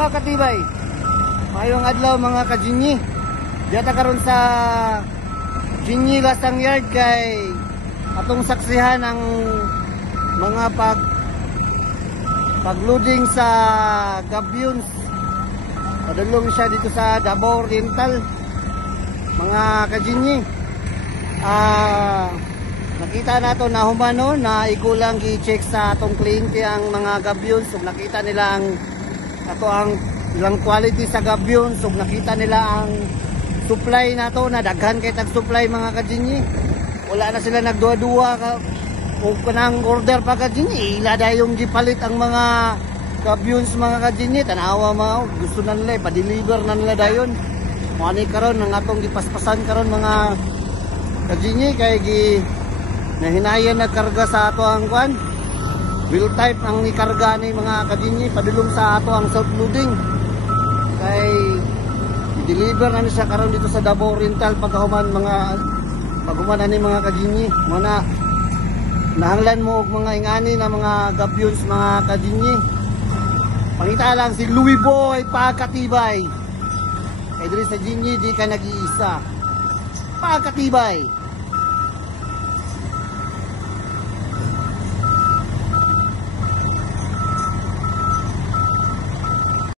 Pagkatibay. Mayong adlaw mga ka-Jinny. Diyata karon sa Jinny Lasang Yard kay atong saksihan ang mga pagloading sa gabyons. Padulong siya dito sa Davao Oriental. Mga ka-Jinny. Nakita nato na humano na ikulang gi-check sa atong kliyente ang mga gabyons. So nakita nila ang ilang quality sa gabyons. So nakita nila ang supply nato na daghan kay tag-supply mga ka-Jinny. Wala na sila nagduwa-duwa o kanang order pa ka-Jinny. Ila dayong gipalit ang mga gabyons mga ka-Jinny. Tanawa mo, gusto na nila pa-deliver na nila dayon. Mani karon ang atong gipaspasan karon mga ka-Jinny kay nahinayan na karga sa ato ang kwan. Wheel type ang ikarga ni mga ka-Jinny padulong sa ato ang self loading. Kay i-deliver na ni siya karon dito sa Davao Oriental paghuman ani mga ka-Jinny. Muna nahanglan mo og mga ingani na mga gabyons mga ka-Jinny. Pangita lang si Louie Boy Pagkatibay. Kay diri sa Jinny di ka nag-iisa. Pagkatibay.